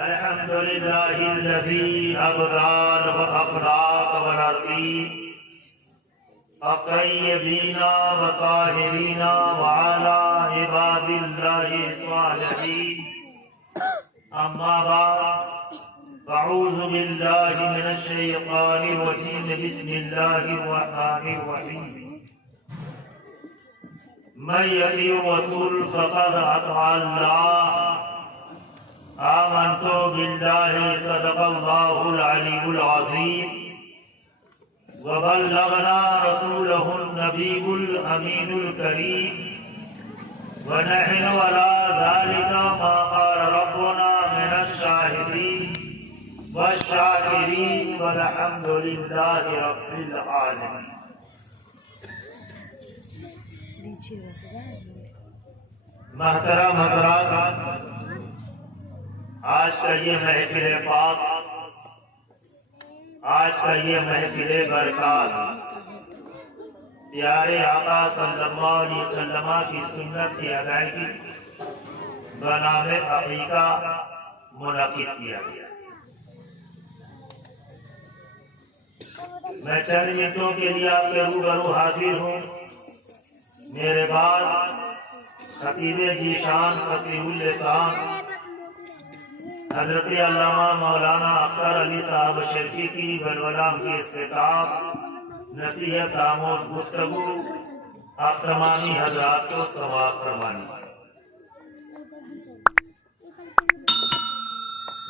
الحمد لله الذي أبدان وأخلاق ونرقي الطيبين وطاهرين وعلى عباد الله الصالحين. أما بعد فأعوذ بالله من الشيطان الرجيم. بسم الله الرحمن الرحيم. من يطع الرسول فقد أطاع الله. آمنت بالله صدق الله العلي العظيم وبلغنا رسوله النبي الأمين الكريم ونحن على ذلك ما قال ربنا من الشاهدين والشاكرين والحمد لله رب العالمين. محترم حضرات، آج کا یہ محفل پاک، آج کا یہ محفل برکات پیارے آقا صلی اللہ علیہ وسلم کی سنت کی ادائیگی بنام عقیقہ منعقد کیا گیا. میں چند منٹوں کے لیے آپ کے روبرو حاضر ہوں. میرے بعد خطیب جی شان فصیح اللسان حضرت علامہ مولانا اختر علی صاحب شفیع کی بلولام کی استطاعت نصیحت آموز گفتگو آپ تمامی حضرات کو سماعت فرمانی.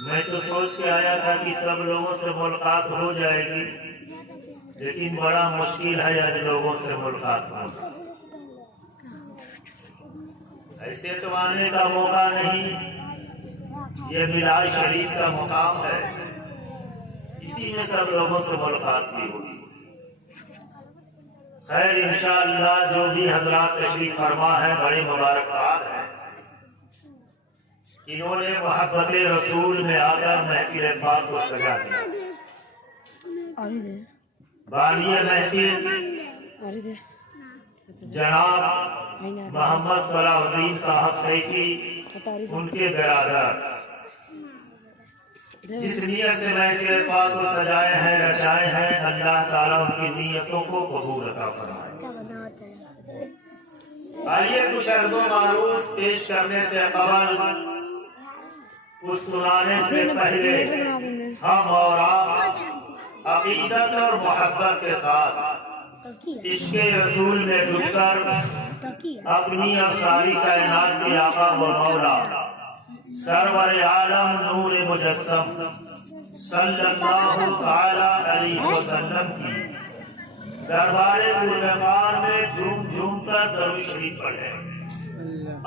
میں تو سوچ کے آیا تھا کہ سب لوگوں سے ملاقات ہو جائے گی، لیکن بڑا مشکل ہے آج لوگوں سے ملاقات ہونا. ایسے تو آنے کا موقع نہیں، یہ میلاد شریف کا مقام ہے، اسی میں سب لوگوں سے ملاقات بھی ہوگی. خیر انشاءاللہ جو بھی حضرات تشریف فرما ہے بڑے مبارکباد ہیں. انہوں نے محبت رسول میں آ کر محفل پاک کو سجا دیا. بانی محفل جناب محمد صلاح الدین صاحب سیفی، ان کے برادر، جس نیت سے محفل پاک کو سجائے ہیں رچائے ہیں، اللہ تعالیٰ ان کی نیتوں کو قبول عطا فرمائے. آئیے کچھ عرض و معروض پیش کرنے سے قبل، کچھ سنانے سے پہلے ہم اور آپ عقیدت اور محبت کے ساتھ عشق رسول میں ڈوب کر اپنی افساری کائنات کے آقا و مولا سرور عالم نور مجسم صلی اللہ تعالی علیہ وسلم کی دربار پرمقام میں جھوم جھوم کر درود شریف پڑھیں.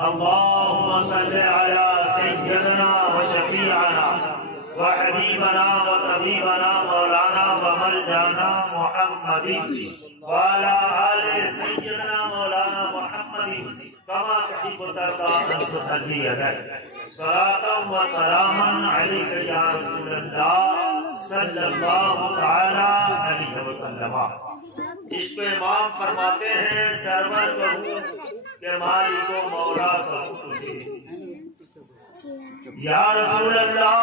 اللہم صلی علی سیدنا و شفیعنا و حبیبنا و طبیبنا مولانا و ملجانا محمد وعلى آل سيدنا مولانا محمد كما تحب وترضى أن تصلي عليه صلاة وسلاما عليك يا رسول الله صلى الله تعالى عليه وسلم. عشق امام فرماتے ہیں سرور کہوں کہ مالک و مولا کہوں تجھے. یا رسول اللہ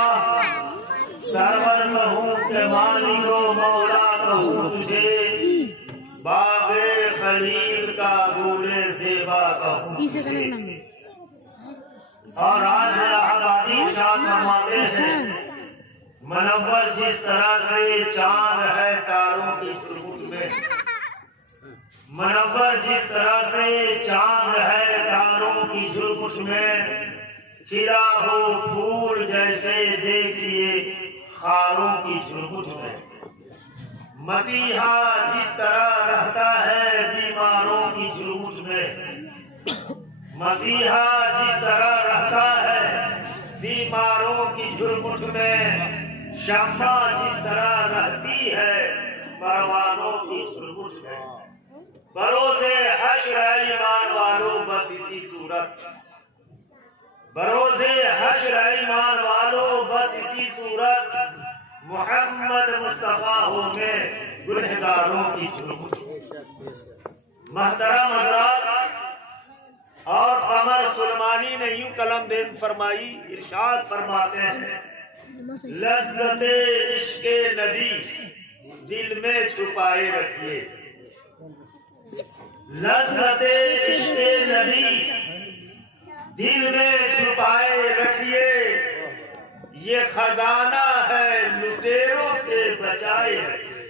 سرور کہوں کہ مالک و مولا کہوں تجھے، باغ خلیل کا گل زیبا کہوں تجھے. اور آج الہادی شاہ فرماتے ہیں منور جس طرح سے چاند ہے تاروں کی جھرمٹ میں، منور جس طرح سے چاند ہے تاروں کی جھرمٹ میں، کھلا ہو پھول جیسے دیکھیے خاروں کی جھرمٹ میں. مسیحا جس طرح رہتا ہے بیماروں کی جھرمٹ میں، مسیحا جس طرح رہتا ہے بیماروں کی جھرمٹ میں، شمع جس طرح رہتی ہے پروانوں کی جھرمٹ میں. بروز حشر ایمان والو بس اسی صورت، بروز حشر ایمان والو بس اسی صورت، محمد مصطفیٰ ہوں گے گنہگاروں کی جھرمٹ. محترم حضرات اور قمر سلمانی نے یوں قلم بند فرمائی، ارشاد فرماتے ہیں لذت عشق نبی دل میں چھپائے رکھیے، لذت عشق نبی دل میں چھپائے رکھیے، یہ خزانہ ہے لٹیروں سے بچائے رکھیے۔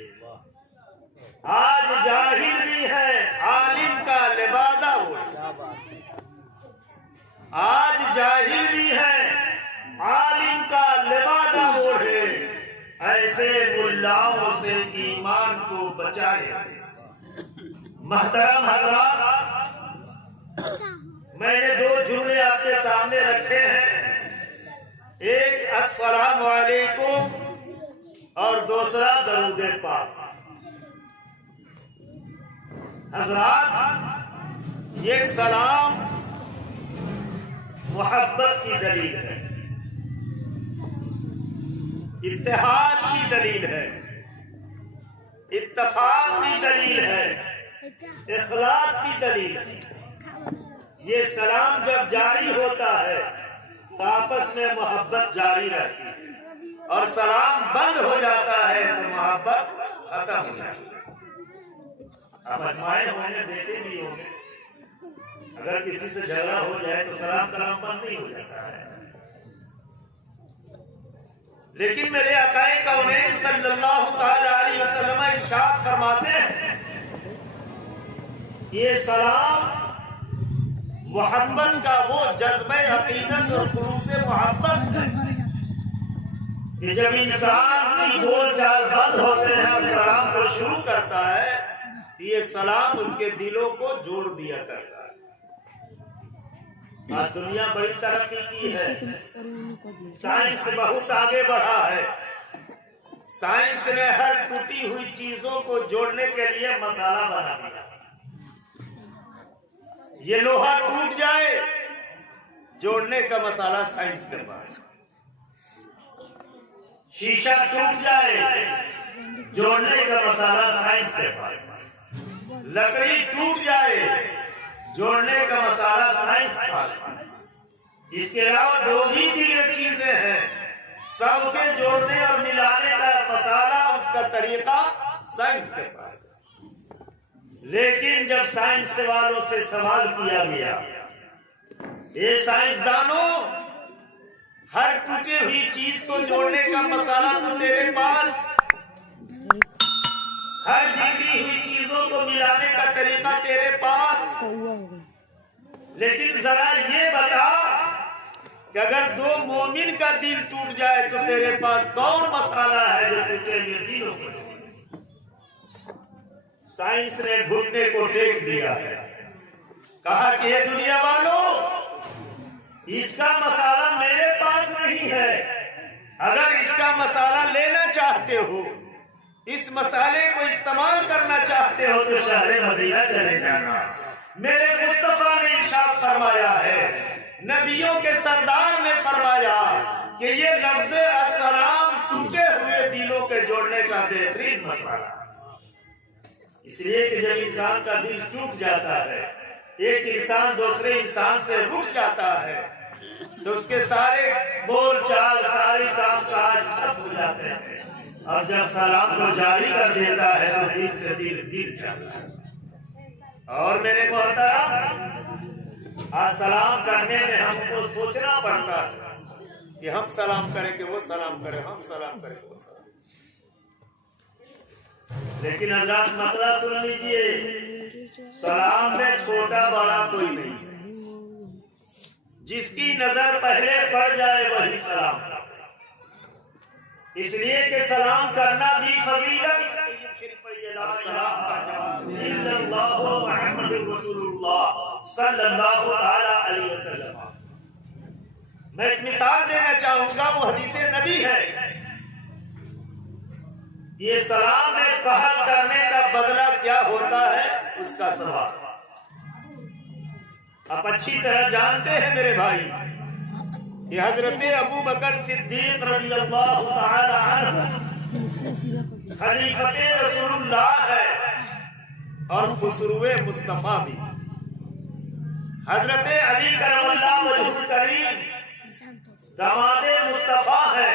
آج جاہل بھی ہے عالم کا لبادہ اوڑھے، آج جاہل بھی ہے عالم کا لبادہ اوڑھے، ایسے ملاؤں سے ایمان کو بچائے۔ محترم حضرات، میں نے دو جملے آپ کے سامنے رکھے ہیں، ایک السلام علیکم اور دوسرا درود پاک۔ حضرات، یہ سلام محبت کی دلیل ہے، اتحاد کی دلیل ہے، اتفاق کی دلیل ہے، اخلاق کی دلیل ہے۔ یہ سلام جب جاری ہوتا ہے تو آپس میں محبت جاری رہتی ہے، اور سلام بند ہو جاتا ہے تو محبت ختم ہو جاتی ہے۔ آپ اجمائے ہوں گے، دیکھے بھی ہوں گے، اگر کسی سے جھگڑا ہو جائے تو سلام کلام بند نہیں ہو جاتا ہے، لیکن میرے آقا کونین صلی اللہ تعالی علیہ وسلم ارشاد فرماتے ہیں، یہ سلام محبت کا وہ جذبہ عقیدت اور خلوص محبت ہے کہ جب انسان کی بول چال بند ہوتے ہیں اور سلام کو شروع کرتا ہے، یہ سلام اس کے دلوں کو جوڑ دیا کرتا ہے۔ آج دنیا بڑی ترقی کی ہے، سائنس بہت آگے بڑھا ہے، سائنس نے ہر ٹوٹی ہوئی چیزوں کو جوڑنے کے لیے مسالہ بنا دیا۔ یہ لوہا ٹوٹ جائے، جوڑنے کا مسالہ سائنس کے پاس، شیشہ ٹوٹ جائے، جوڑنے کا مسالہ سائنس کے پاس، لکڑی ٹوٹ جائے، جوڑنے کا مسالہ سائنس کے پاس۔ اس کے علاوہ جو بھی دیگر چیزیں ہیں، سب کے جوڑنے اور ملانے کا مسالہ، اس کا طریقہ سائنس کے پاس ہے۔ لیکن جب سائنس والوں سے سوال کیا گیا، اے سائنسدانوں، ہر ٹوٹی ہوئی چیز کو جوڑنے کا مسالہ تو تیرے پاس، ہر بگڑی ہوئی چیزوں کو ملانے کا طریقہ تیرے پاس، لیکن ذرا یہ بتا کہ اگر دو مومن کا دل ٹوٹ جائے تو تیرے پاس کون مسالہ ہے جو ٹوٹے ہوئے دلوں کو جوڑے؟ سائنس نے گھٹنے کو ٹیک دیا ہے، کہا کہ یہ دنیا والوں، اس کا مسالہ میرے پاس نہیں ہے، اگر اس کا مسالہ لینا چاہتے ہو، اس مسالے کو استعمال کرنا چاہتے ہو تو شہر مدینہ چلے جانا۔ میرے مصطفیٰ نے ارشاد فرمایا ہے، نبیوں کے سردار نے فرمایا کہ یہ لفظ السلام ٹوٹے ہوئے دلوں کے جوڑنے کا بہترین مسئلہ ہے۔ اس لیے کہ جب انسان کا دل ٹوٹ جاتا ہے، ایک انسان دوسرے انسان سے رک جاتا ہے، تو اس کے سارے بول چال، سارے کام کاج ٹھپ ہو جاتے ہیں، اور جب سلام کو جاری کر دیتا ہے تو دل سے دل مل جاتا ہے۔ اور میرے محترم، آج سلام کرنے میں ہم کو سوچنا پڑتا ہے کہ ہم سلام کریں کہ وہ سلام کرے، ہم سلام کریں کہ وہ سلام۔ لیکن حضرات مسئلہ سن لیجئے، سلام میں چھوٹا بڑا کوئی نہیں، جس کی نظر پہلے پڑ جائے وہی سلام۔ اس لیے کہ سلام کرنا بھی فضیلت، اور سلام کا جواب الا اللہ محمد رسول اللہ صلی اللہ تعالی علیہ وسلم۔ میں ایک مثال دینا چاہوں گا، وہ حدیث نبی ہے۔ یہ سلام میں پہل کرنے کا بدلہ کیا ہوتا ہے، اس کا سوال آپ اچھی طرح جانتے ہیں میرے بھائی۔ یہ حضرت ابو بکر صدیق رضی اللہ تعالی عنہ خلیفۃ رسول اللہ ہے اور خسرو مصطفیٰ بھی۔ حضرت علی کرم اللہ وجہہ الکریم داماد مصطفیٰ ہے،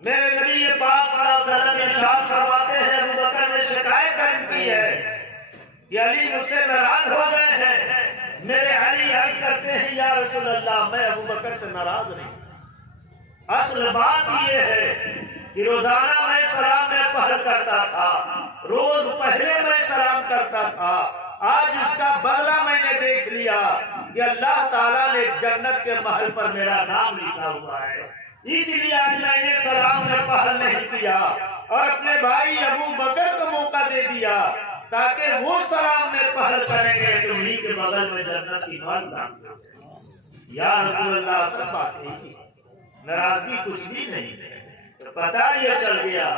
میرے نبی پاک صلی اللہ علیہ وسلم ارشاد فرماتے ہیں ابو بکر نے شکایت عرض کی ہے کہ علی مجھ سے ناراض ہو گئے ہیں. میرے علی عرض کرتے ہیں یا رسول اللہ میں ابو بکر سے ناراض نہیں. اصل بات یہ ہے کہ روزانہ میں سلام میں پہل کرتا تھا, روز پہلے میں سلام کرتا تھا. آج اس کا بدلہ میں نے دیکھ لیا کہ اللہ تعالیٰ نے جنت کے محل پر میرا نام لکھا ہوا ہے, اس لیے آج میں نے سلام میں پہل نہیں کیا اور اپنے بھائی ابو بکر کو موقع دے دیا تاکہ وہ سلام میں پہل کریں گے تو انہی کے بغل میں جنت کی مال دام. یا رسول اللہ سب بات یہی ہے, ناراضگی کچھ بھی نہیں ہے. تو پتہ یہ چل گیا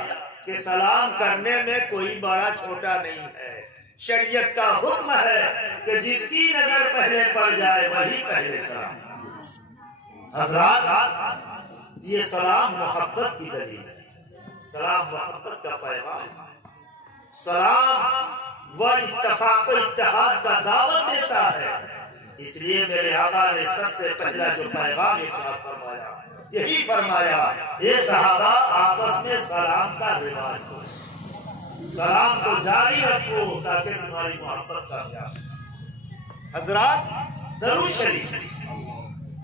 کہ سلام کرنے میں کوئی بڑا چھوٹا نہیں ہے. شریعت کا حکم ہے کہ جس کی نظر پہلے پڑ جائے وہی پہلے سلام. حضرات یہ سلام محبت کی دلیل ہے, سلام محبت کا پیغام, سلام و اتفاق و اتحاد کا دعوت دیتا ہے. اس لیے میرے آقا نے سب سے پہلا جو پیغام ارشاد فرمایا یہی فرمایا اے صحابہ آپس میں سلام کا رواج ہو, سلام کو جاری رکھو تاکہ تمہاری محبت کامیاب. حضرات درود شریف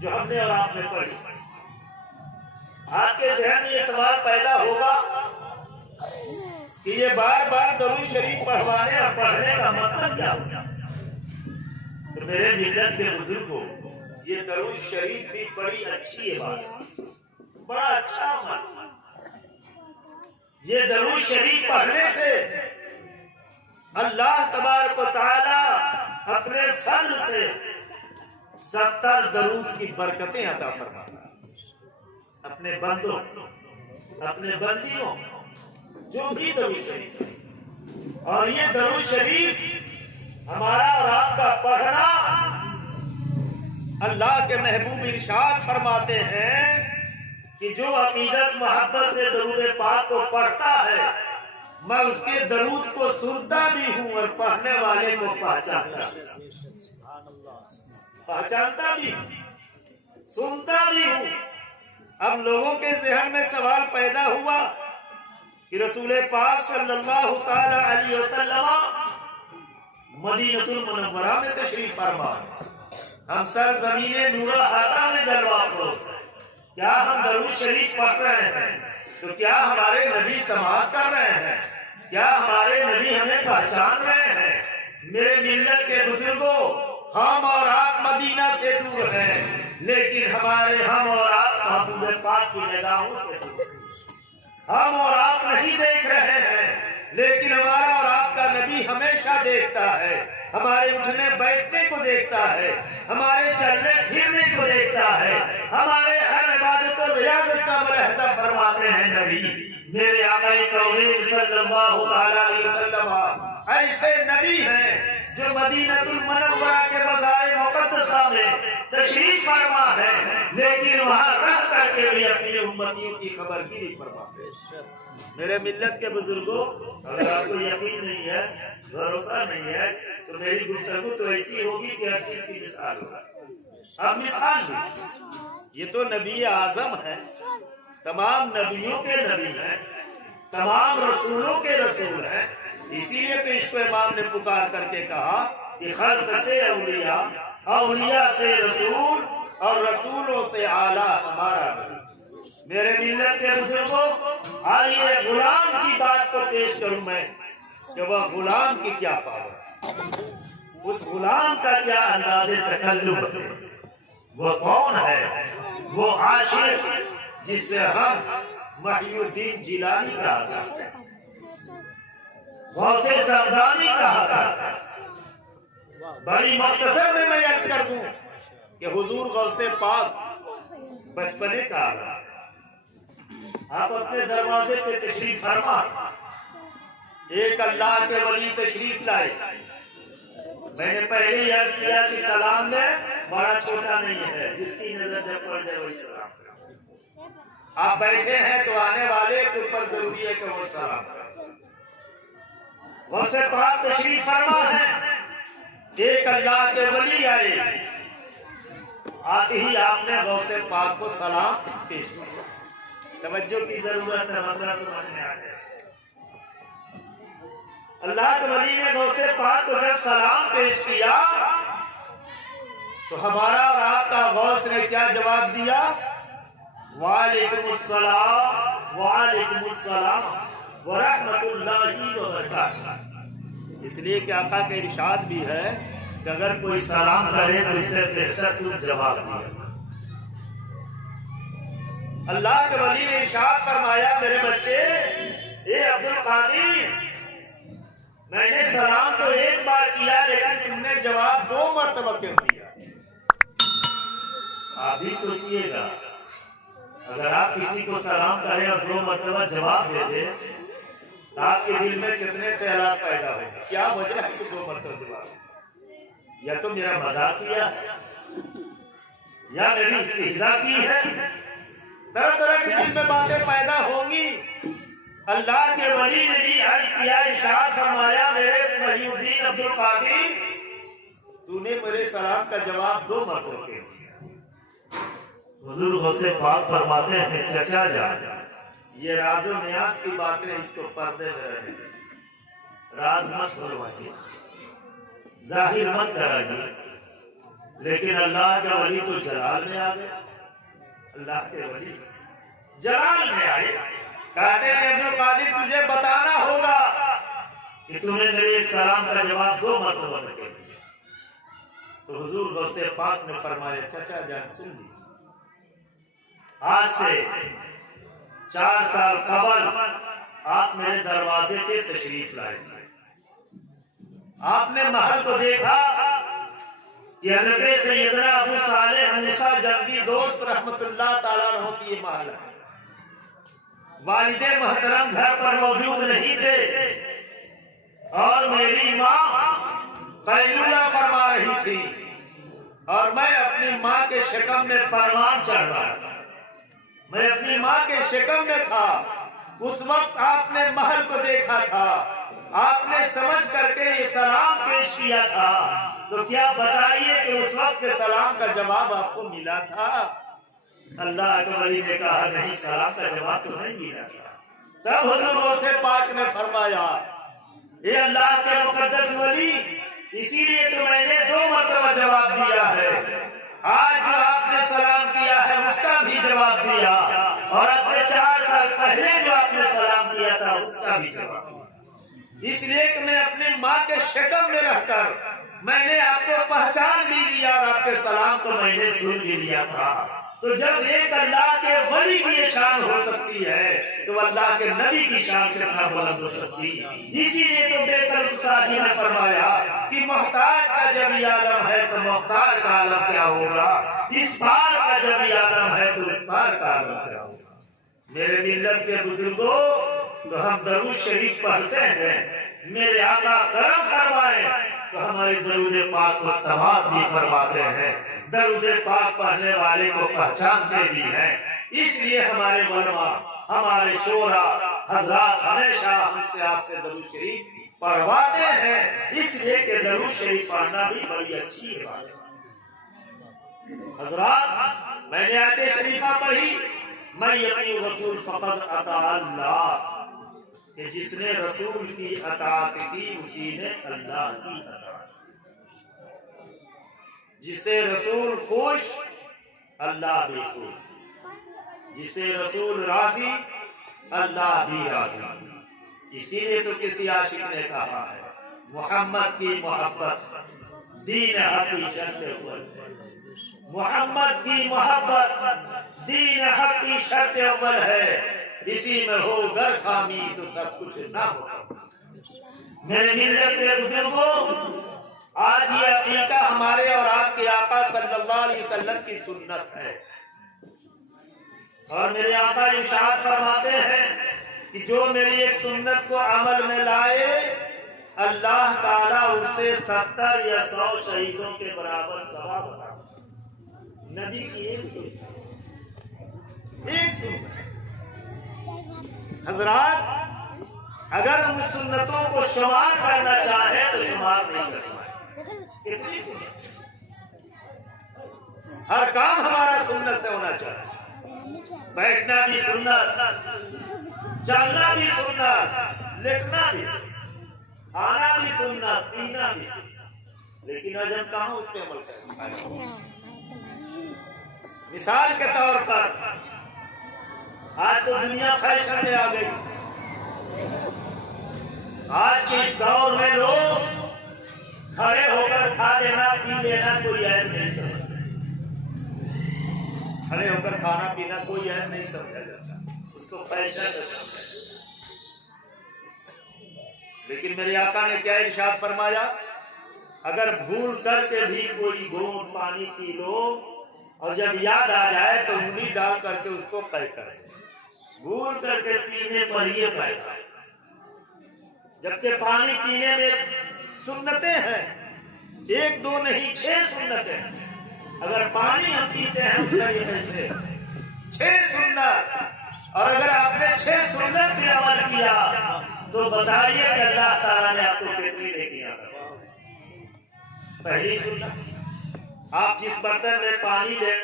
جو ہم نے اور آپ نے پڑھی, آپ کے ذہن میں یہ سوال پیدا ہوگا کہ یہ بار بار درود شریف پڑھوانے اور پڑھنے کا مطلب کیا ہوگا. تو میرے ملت کے بزرگوں یہ درود شریف بھی بڑی اچھی بات, بڑا اچھا عمل. یہ درود شریف پڑھنے سے اللہ تبارک و تعالی اپنے فضل سے 70 درود کی برکتیں عطا فرماتا ہے اپنے بندوں, اپنے بندیوں جو بھی درود شریف. اور یہ درود شریف ہمارا اور آپ کا پڑھنا, اللہ کے محبوب ارشاد فرماتے ہیں کہ جو عقیدت محبت سے درود پاک کو پڑھتا ہے میں اس کے درود کو سنتا بھی ہوں اور پڑھنے والے کو پہچانتا بھی ہوں, سنتا بھی ہوں. اب لوگوں کے ذہن میں سوال پیدا ہوا کہ رسول پاک صلی اللہ تعالی علیہ وسلم مدینہ المنورہ میں تشریف فرما, ہم سرزمین نور الحاطہ میں جلوہ افروز ہیں, کیا ہم درود شریف پڑھ رہے ہیں تو کیا ہمارے نبی سماعت کر رہے ہیں, کیا ہمارے نبی ہمیں پہچان رہے ہیں. میرے ملت کے بزرگوں ہم اور آپ مدینہ سے دور ہیں لیکن ہم اور آپ محبوب پاک کی نگاہوں سے دور ہیں. ہم اور آپ نہیں دیکھ رہے ہیں لیکن ہمارا اور آپ کا نبی ہمیشہ دیکھتا ہے, ہمارے اٹھنے بیٹھنے کو دیکھتا ہے, ہمارے چلنے پھرنے کو دیکھتا ہے, ہمارے ہر عبادت و ریاضت کا ملاحظہ فرماتے ہیں نبی. میرے آقا کونین صلی اللہ تعالی علیہ وسلم ایسے نبی ہیں جو مدینہ المنورہ کے مزار مقدسہ میں تشریف فرما ہے لیکن وہاں رہ کر کے بھی اپنی امتیوں کی خبر گیری فرماتے ہیں. میرے ملت کے بزرگوں اگر آپ کو یقین نہیں ہے, بھروسہ نہیں ہے تو میری گفتگو تو ایسی ہوگی کہ ہر چیز کی مثال ہوگا. اب مثال بھی یہ تو نبی اعظم ہے, تمام نبیوں کے نبی ہیں, تمام رسولوں کے رسول ہیں. اسی لیے تو عشق امام نے پکار کر کے کہا کہ خلق سے اولیاء, اولیاء سے رسول اور رسولوں سے اعلیٰ ہمارا نبی. میرے ملت کے بزرگوں آئیے غلام کی بات کو پیش کروں میں کہ وہ غلام کی کیا پاور, اس غلام کا کیا انداز تکلف ہے, وہ کون ہے, وہ عاشق جس سے ہم محی الدین جیلانی کہا کرتے ہیں, غوث زمدانی کہا کرتے ہیں. بڑی مختصر میں عرض کر دوں کہ حضور غوث پاک بچپنے کا آگا, آپ اپنے دروازے پہ تشریف فرما, ایک اللہ کے ولی تشریف لائے. میں نے پہلے ہی عرض کیا کہ سلام میں بڑا چھوٹا نہیں ہے, جس کی نظر جب پڑ جائے وہی سلام کرے. آپ بیٹھے ہیں تو آنے والے کے اوپر ضروری ہے کہ وہ سلام کرے. غوث پاک تشریف فرما ہے, ایک اللہ کے ولی آئے, آتے ہی آپ نے غوث پاک کو سلام پیش کیا. توجہ کی ضرورت ہے، مسئلہ سمجھ میں آ جائے۔ اللہ کے ولی نے غوث پاک کو جب سلام پیش کیا تو ہمارا اور آپ کا غوث نے کیا جواب دیا؟ وعلیکم السلام وعلیکم السلام ورحمۃ اللہ وبرکاتہ۔ اس لیے کہ آقا کا ارشاد بھی ہے کہ اگر کوئی سلام کرے تو اس سے بہتر تو جواب دیا۔ اللہ کے ولی نے ارشاد فرمایا میرے بچے، اے عبد القادر، میں نے سلام تو ایک بار کیا لیکن تم نے جواب 2 مرتبہ کیوں دیا؟ آپ بھی سوچئے گا، اگر آپ کسی کو سلام کریں اور 2 مرتبہ جواب دے دیں تو آپ کے دل میں کتنے خیالات پیدا ہوں گے؟ کیا وجہ ہے کہ 2 مرتبہ جواب؟ یا تو میرا مذاق کیا یا میری استہزاء کی ہے، طرح طرح کے دل میں باتیں پیدا ہوں گی۔ اللہ کے ولی نے بھی عرض کیا، ارشاد فرمایا میرے محی الدین عبد القادر، تو نے میرے سلام کا جواب 2 مرتبہ دیا۔ حضور غوث پاک فرماتے ہیں چچا جان، یہ راز و نیاز کی باتیں اس کو پردے میں رہنے دیں، راز مت بلوائیے، ظاہر مت کرائیے۔ لیکن اللہ کا ولی تو جلال میں آ گیا، اللہ کے ولی جلال میں آئے، کہتے ہیں عبد القادر تجھے بتانا ہوگا کہ تم نے میرے سلام کا جواب 2 مرتبہ دیا۔ تو حضور غوث پاک نے فرمایا چچا جان سن لیجیے، آج سے 4 سال قبل آپ میرے دروازے پہ تشریف لائے تھے، آپ نے محل کو دیکھا کہ حضرت سیدنا ابو صالح موسیٰ جنگی دوست رحمت اللہ تعالیٰ عنہ کی یہ محل ہے۔ والد محترم گھر پر موجود نہیں تھے اور میری ماں قیلولہ فرما رہی تھی اور میں اپنی ماں کے شکم میں پروان چڑھ رہا تھا، میں اپنی ماں کے شکم میں تھا۔ اس وقت آپ نے محل کو دیکھا تھا، آپ نے سمجھ کر کے یہ سلام پیش کیا تھا، تو کیا بتائیے کہ اس وقت کے سلام کا جواب آپ کو ملا تھا؟ اللہ کے ولی نے کہا نہیں، سلام کا جواب تو نہیں ملا تھا۔ تب حضور غوث پاک نے فرمایا اے اللہ کے مقدس ولی، اسی لیے تو میں نے 2 مرتبہ جواب دیا ہے، آج جو آپ نے سلام کیا ہے اس کا بھی جواب دیا، اور اب سے 4 سال پہلے جو آپ نے سلام کیا تھا اس کا بھی جواب دیا۔ اس لیے کہ میں اپنی ماں کے شکم میں رہ کر میں نے آپ کو پہچان بھی لیا اور آپ کے سلام کو میں نے سن بھی لیا تھا۔ تو جب ایک اللہ کے ولی کی یہ شان ہو سکتی ہے تو اللہ کے نبی کی شان کتنا بلند ہو سکتی ہے۔ اسی لیے تو بے قلب سعدی نے فرمایا کہ محتاج کا جب یہ عالم ہے تو محتاج کا عالم کیا ہوگا، اس پار کا جب یہ عالم ہے تو اس پار کا عالم کیا ہوگا۔ میرے ملت کے بزرگوں، تو ہم درود شریف پڑھتے ہیں، میرے آقا کرم فرمائیں تو ہمارے درود پاک کو ثواب بھی فرماتے ہیں، درود پاک پڑھنے والے کو پہچانتے بھی ہیں۔ اس لیے ہمارے علماء، ہمارے شورا حضرات ہمیشہ ہم سے آپ سے درود شریف پڑھواتے ہیں، اس لیے کہ درود شریف پڑھنا بھی بڑی اچھی بات ہے۔ حضرات، میں نے آیت شریفہ پڑھی، میں یقین رسول فقط اطاع اللہ، کہ جس نے رسول کی اطاعت کی اسی نے اللہ کی اطاعت کی، جسے رسول خوش اللہ بھی خوش، جسے رسول راضی اللہ بھی راضی۔ اسی لیے تو کسی عاشق نے کہا ہے محمد کی محبت دین حق کی شرط اول، محمد کی محبت دین حق کی شرط اول ہے، اسی میں ہو گر خامی تو سب کچھ نہ ہو۔ میرے ملت کے بزرگوں، آج یہ عقیدہ ہمارے اور آپ کے آقا صلی اللہ علیہ وسلم کی سنت ہے، اور میرے آقا ارشاد فرماتے ہیں کہ جو میری ایک سنت کو عمل میں لائے اللہ تعالیٰ اسے 70 یا 100 شہیدوں کے برابر ثواب عطا کرے۔ نبی کی ایک سنت۔ حضرات، اگر ہم اس سنتوں کو شمار کرنا چاہیں تو شمار نہیں کرنا ہے، کتنی سنت، ہر کام ہمارا سنت سے ہونا چاہیے۔ بیٹھنا بھی سنت، چلنا بھی سنت، لیٹنا بھی سنت، کھانا بھی سنت، پینا بھی سنت، لیکن آج ہم کہاں اس پہ عمل کریں؟ مثال کے طور پر آج تو دنیا فیشن میں آ گئی. آج کے اس دور میں لوگ کھڑے ہو کر کھا لینا پی لینا کوئی عیب نہیں سمجھتے. کھڑے ہو کر کھانا پینا کوئی عیب نہیں سمجھا جاتا، اس کو فیشن میں سمجھا جاتا. لیکن میرے آقا نے کیا ارشاد فرمایا؟ اگر بھول کر کے بھی کوئی گھونٹ پانی پی لو اور جب یاد آ جائے تو انگلی ڈال کر کے اس کو قے کرے. بھول کر کے پینے پر یہ فائدہ ہے، جبکہ پانی پینے میں سنتیں ہیں، 1 2 نہیں 6 سنتیں. اگر پانی ہم پیتے ہیں اس طریقے سے 6 سنت، اور اگر آپ نے 6 سنت پہ عمل کیا تو بتائیے کہ اللہ تعالیٰ نے آپ کو کتنی نیکیاں دی. پہلی سنت، آپ جس برتن میں پانی لیں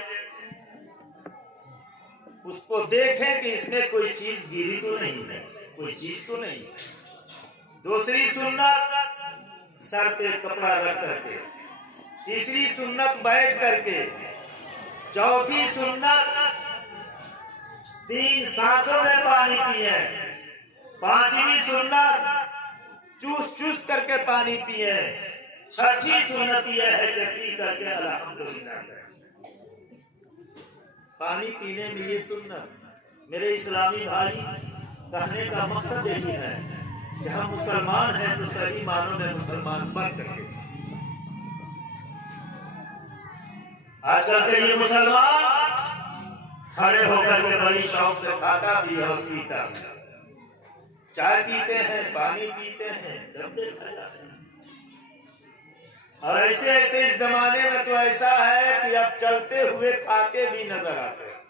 اس کو دیکھیں کہ اس میں کوئی چیز گری تو نہیں ہے، کوئی چیز تو نہیں ہے. دوسری سنت، سر پہ کپڑا رکھ کر کے. تیسری سنت، بیٹھ کر کے. چوتھی سنت، 3 سانسوں میں پانی پیے. پانچویں سنت، چوس چوس کر کے پانی پیے. چھٹی سنت یہ ہے کہ پی کر کے الحمدللہ کریں. پانی پینے میں یہ سنت. میرے اسلامی بھائی، کہنے کا مقصد یہی ہے کہ ہم مسلمان ہیں تو صحیح معنوں میں مسلمان بن کر کے. آج کل کے یہ مسلمان کھڑے ہو کر کے بڑی شوق سے کھاتا بھی اور پیتا بھی. چائے پیتے ہیں، پانی پیتے ہیں، جب دیکھا جاتا ہے. اور ایسے ایسے اس زمانے میں تو ایسا ہے کہ اب چلتے ہوئے کھاتے بھی نظر آتے ہیں.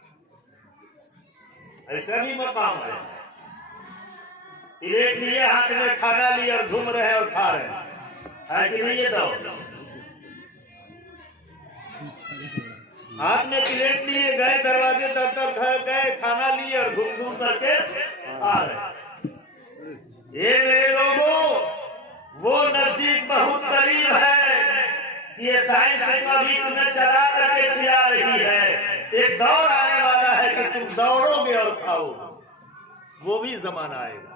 ایسا بھی مقام ہے، پلیٹ لیے ہاتھ میں کھانا لیے اور گھوم رہے اور کھا رہے ہیں کہ نہیں؟ یہ دو ہاتھ میں پلیٹ لیے گئے، دروازے تک گھر گئے، کھانا لیے اور گھوم گھوم کر کے آ رہے ہیں. یہ میرے لوگوں وہ نزدیک بہت قریب ہے. یہ سائنس تو ابھی تمہیں چلا کر کے کھلا رہی ہے. ایک دور آنے والا ہے کہ تم دوڑو گے اور کھاؤ گے. وہ بھی زمانہ آئے گا.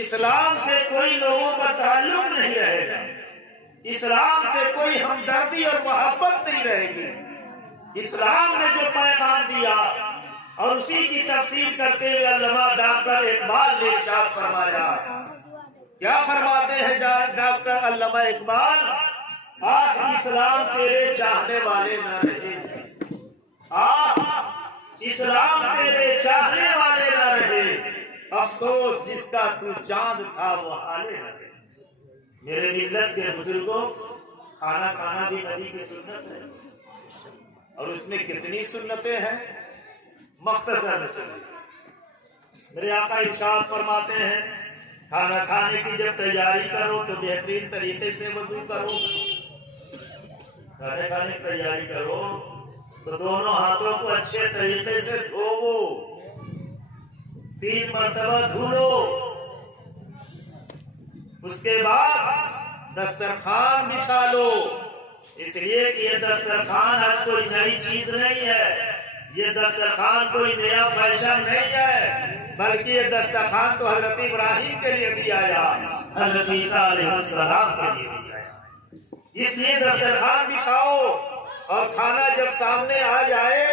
اسلام سے کوئی لوگوں کا تعلق نہیں رہے گا. اسلام سے کوئی ہمدردی اور محبت نہیں رہے گی. اسلام نے جو پیغام دیا اور اسی کی تفسیر کرتے ہوئے علامہ ڈاکٹر اقبال نے ارشاد فرمایا. کیا فرماتے ہیں ڈاکٹر علامہ اقبال؟ آج اسلام تیرے چاہنے والے نہ رہے. آج اسلام تیرے چاہنے والے نہ رہے. افسوس جس کا تو چاند تھا وہ حالے نہ رہے. میرے ملت کے بزرگوں، کھانا کھانا بھی نبی کی سنت ہے، اور اس میں کتنی سنتیں ہیں. مختصر میں سنیے. میرے آقا ارشاد فرماتے ہیں کھانا کھانے کی جب تیاری کرو تو بہترین طریقے سے وضو کرو. کھانے کی تیاری کرو تو دونوں ہاتھوں کو اچھے طریقے سے دھوو، 3 مرتبہ دھو لو. اس کے بعد دسترخوان بچھا لو. اس لیے کہ یہ دسترخوان آج کوئی نئی چیز نہیں ہے، یہ دسترخوان کوئی نیا فیشن نہیں ہے، بلکہ یہ دسترخوان تو حضرت ابراہیم کے لیے بھی آیا، حضرت عیسیٰ علیہ السلام کے لیے بھی آیا. اس لیے دسترخوان بچھاؤ اور کھانا جب سامنے آ جائے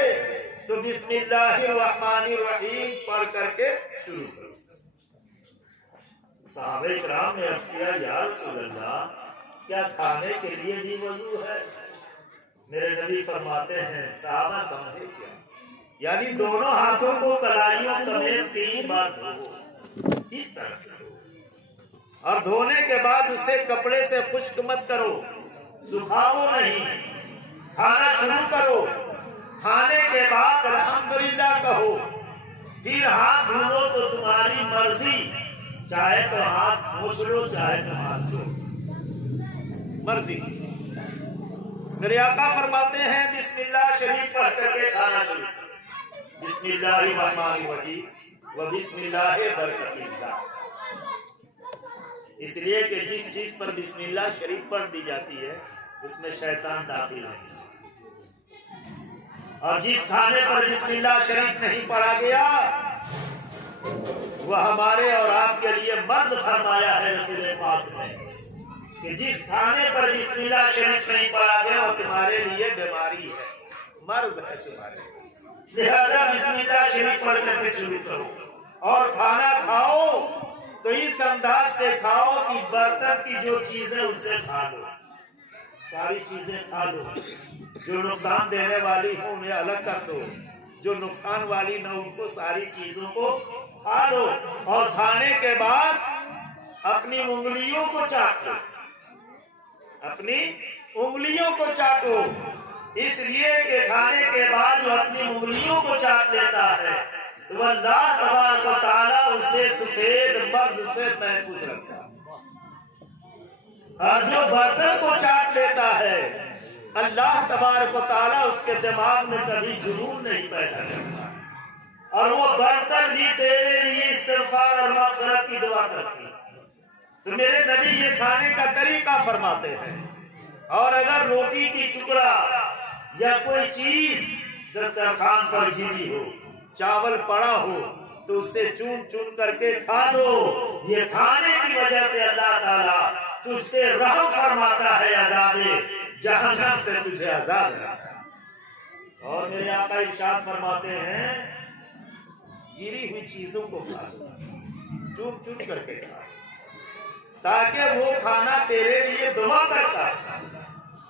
تو بسم اللہ الرحمن الرحیم پڑھ کر کے شروع کرو. صحابہ کرام نے عرض کیا یا رسول اللہ، کیا کھانے کے لیے بھی وضو ہے؟ میرے نبی فرماتے ہیں صحابہ سمجھے کیا؟ یعنی دونوں ہاتھوں کو کلائیوں سمیت 3 بار دھو، اس طرح سے دھو، اور دھونے کے بعد اسے کپڑے سے خشک مت کرو، سکھاؤ نہیں. کھانا شروع کرو، کھانے کے بعد الحمدللہ کہو، پھر ہاتھ دھو تو تمہاری مرضی، چاہے تو ہاتھ پوچھ لو چاہے تو ہاتھ دھو، مرضی. میرے آقا فرماتے ہیں بسم اللہ شریف پڑھ کر کے کھانا شروع. بسم اللہ الرحمن الرحیم و بسم اللہ برکت اللہ، اس لیے کہ جس چیز پر بسم اللہ شریف پڑھ دی جاتی ہے اس میں شیطان داخل نہیں، اور جس کھانے پر بسم اللہ شریف نہیں پڑھا گیا وہ ہمارے اور آپ کے لیے مرض فرمایا ہے رسول پاک نے کہ جس کھانے پر بسم اللہ شریف نہیں پڑھا گیا وہ تمہارے لیے بیماری ہے، مرض ہے تمہارے، لہذا بسم اللہ شریف پڑھ کر کے شروع کرو، اور کھانا کھاؤ تو اس انداز سے کھاؤ کہ برتن کی جو چیزیں اسے کھا لو، ساری چیزیں کھا لو، جو نقصان دینے والی ہوں انہیں الگ کر دو، جو نقصان والی نہ ان کو ساری چیزوں کو کھا لو، اور کھانے کے بعد اپنی انگلیوں کو چاٹو، اپنی انگلیوں کو چاٹو، اس لیے کہ کھانے کے بعد جو اپنی انگلیوں کو چاٹ لیتا ہے تو اللہ تبارک و تعالیٰ اسے سفید مرض سے محفوظ رکھتا ہے، اور جو برتن کو چاٹ لیتا ہے اللہ تبارک و تعالیٰ اس کے دماغ میں کبھی جنون نہیں پیدا کرتا، اور وہ برتن بھی تیرے لیے استغفار اور مغفرت کی دعا کرتی ہے۔ تو میرے نبی یہ کھانے کا طریقہ فرماتے ہیں، اور اگر روٹی کی ٹکڑا یا کوئی چیز دسترخوان پر گری ہو، چاول پڑا ہو تو اس سے چون چون کر کے کھا لو، یہ کھانے کی وجہ سے اللہ تعالیٰ تجھ پہ رحم فرماتا ہے، عذاب جہنم سے تجھے آزاد رکھتا ہے۔ اور میرے آقا ارشاد فرماتے ہیں گری ہوئی چیزوں کو کھا لو، چون چون کر کے کھا لو، تاکہ وہ کھانا تیرے لیے دعا کرتا ہے،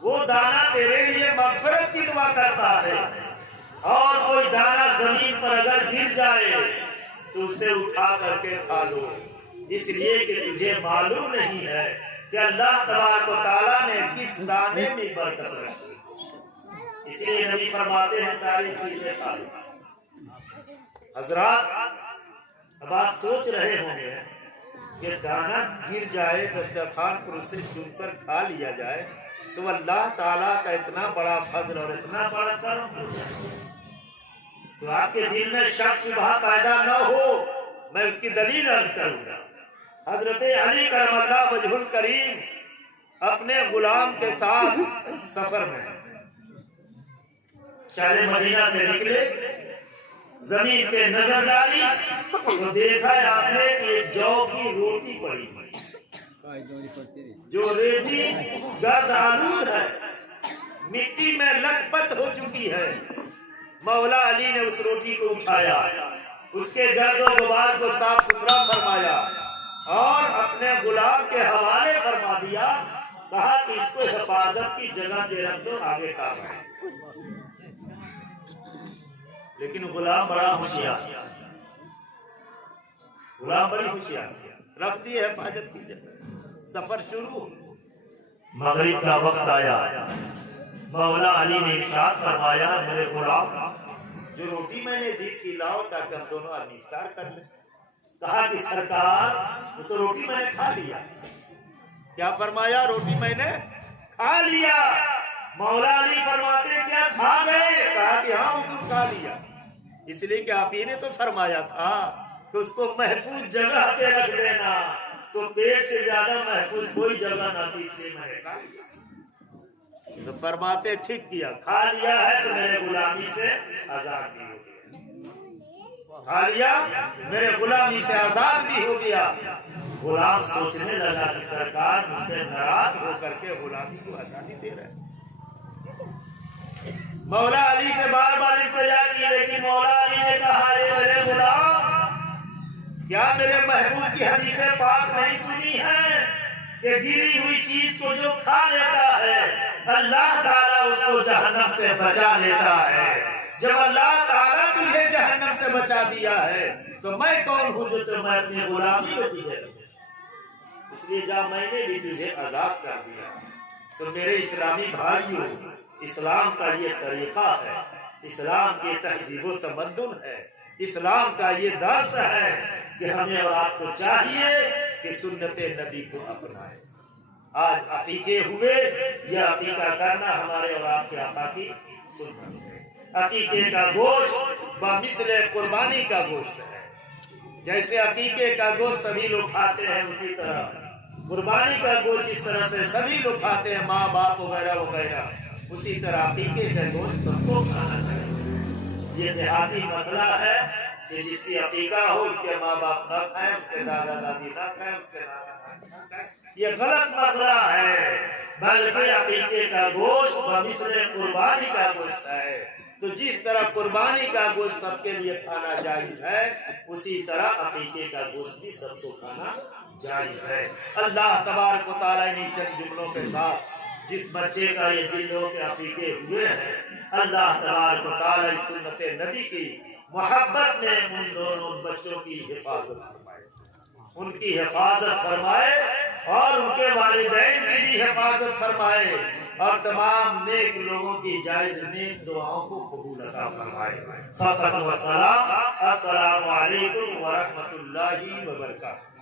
وہ دانا تیرے لیے مغفرت کی دعا کرتا ہے، اور کوئی دانا زمین پر اگر گر جائے تو اسے اٹھا کر کے کھا لو، اس لیے کہ تجھے معلوم نہیں ہے کہ اللہ تبارک و تعالیٰ نے کس دانے میں برکت رکھی، اس لیے نبی فرماتے ہیں ساری چیزیں کھا لو۔ حضرات اب آپ سوچ رہے ہوں گے کہ دانا گر جائے دسترخوان پر اسے چن کر کھا لیا جائے تو اللہ تعالیٰ کا اتنا بڑا فضل اور اتنا بڑا کرم ہو جائے، تو آپ کے دل میں شک شبہ پیدا نہ ہو، میں اس کی دلیل عرض کروں گا۔ حضرت علی کرم اللہ وجہ الکریم اپنے غلام کے ساتھ سفر میں شہر مدینہ سے نکلے، زمین پہ نظر ڈالی تو دیکھا ہے آپ نے کہ ایک جو کی روٹی پڑی جو ریتی گرد آلود ہے، مٹی میں لت پت ہو چکی ہے۔ مولا علی نے اس روٹی کو اٹھایا، اس کے گرد و غبار کو صاف ستھرا فرمایا اور اپنے غلام کے حوالے فرما دیا، کہا کہ اس کو حفاظت کی جگہ پہ رکھ دو، آگے کام ہے۔ لیکن غلام بڑا ہوشیار، غلام بڑی ہوشیار، رکھ دی حفاظت کی جگہ۔ سفر شروع، مغرب کا وقت آیا، مولا علی نے ارشاد فرمایا میرے غلام جو روٹی میں نے دی تھی لاؤ تاکہ ہم دونوں آدمی افطار کر لیں۔ کہا کہ سرکار وہ تو روٹی میں نے کھا لیا۔ کیا فرمایا؟ روٹی میں نے کھا لیا۔ مولا علی فرماتے کیا کھا گئے؟ کہا کہ ہاں حضور کھا لیا، اس لیے کہ آپ ہی نے تو فرمایا تھا کہ اس کو محفوظ جگہ پہ رکھ دینا، تو پیٹ سے زیادہ محفوظ کوئی جگہ نہ تھی، اس لیے میں نے کھا لیا۔ تو فرماتے ٹھیک کیا، کھا لیا ہے تو میرے غلامی سے آزاد بھی ہو گیا، کھا لیا میرے غلامی سے آزاد بھی ہو گیا۔ غلام سوچنے لگا کہ سرکار مجھ سے ناراض ہو کر کے غلامی کو آزادی دے رہے ہیں۔ مولا علی سے بار بار التجا کی، لیکن مولا علی نے کہا اے میرے غلام کیا میرے محبوب کی حدیث پاک نہیں سنی ہے کہ گری ہوئی چیز کو جو کھا لیتا ہے اللہ تعالیٰ اس کو جہنم سے بچا لیتا ہے۔ جب اللہ تعالیٰ تجھے جہنم سے بچا دیا ہے تو میں کون ہوں جو میں اپنی غلامی میں تجھے، اس لیے جب میں نے بھی تجھے آزاد کر دیا۔ تو میرے اسلامی بھائیوں، اسلام کا یہ طریقہ ہے، اسلام کی تہذیب و تمدن ہے، اسلام کا یہ درس ہے کہ ہمیں اور آپ کو چاہیے کہ سنت نبی کو اپنائیں۔ آج عقیقے ہوئے، یہ عقیقہ کرنا ہمارے اور آپ کے آقا کی سنت ہے۔ عقیقے کا گوشت بمثل قربانی کا گوشت ہے. جیسے عقیقے کا گوشت سبھی لوگ کھاتے ہیں اسی طرح قربانی کا گوشت جس طرح سے سبھی لوگ کھاتے ہیں ماں باپ وغیرہ وغیرہ اسی طرح عقیقے کا گوشت سب کو کھانا چاہیے. یہ دیہاتی مسئلہ ہے کہ جس کی عقیقہ ہو اس کے ماں باپ نہ کھائیں, اس کے دادا دادی نہ کھائیں, اس کے نانا نانی نہ کھائیں. یہ غلط مسئلہ ہے. بلکہ عقیقے کا گوشت بمثل قربانی کا گوشت ہے. تو جس طرح قربانی کا گوشت سب کے لیے کھانا جائز ہے اسی طرح عقیقے کا گوشت بھی سب کو کھانا جائز ہے. اللہ تبارک و تعالیٰ نے چند جملوں کے ساتھ جس بچے کا یہ جن لوگوں کے عقیقے ہوئے ہیں اللہ تبارک و تعالیٰ اس سنت نبی کی محبت میں ان دونوں بچوں کی حفاظت فرمائے, ان کی حفاظت فرمائے اور ان کے والدین کی بھی حفاظت فرمائے اور تمام نیک لوگوں کی جائز نیک دعاؤں کو قبول عطا فرمائے. فقط و سلام. السلام علیکم ورحمۃ اللہ وبرکاتہ.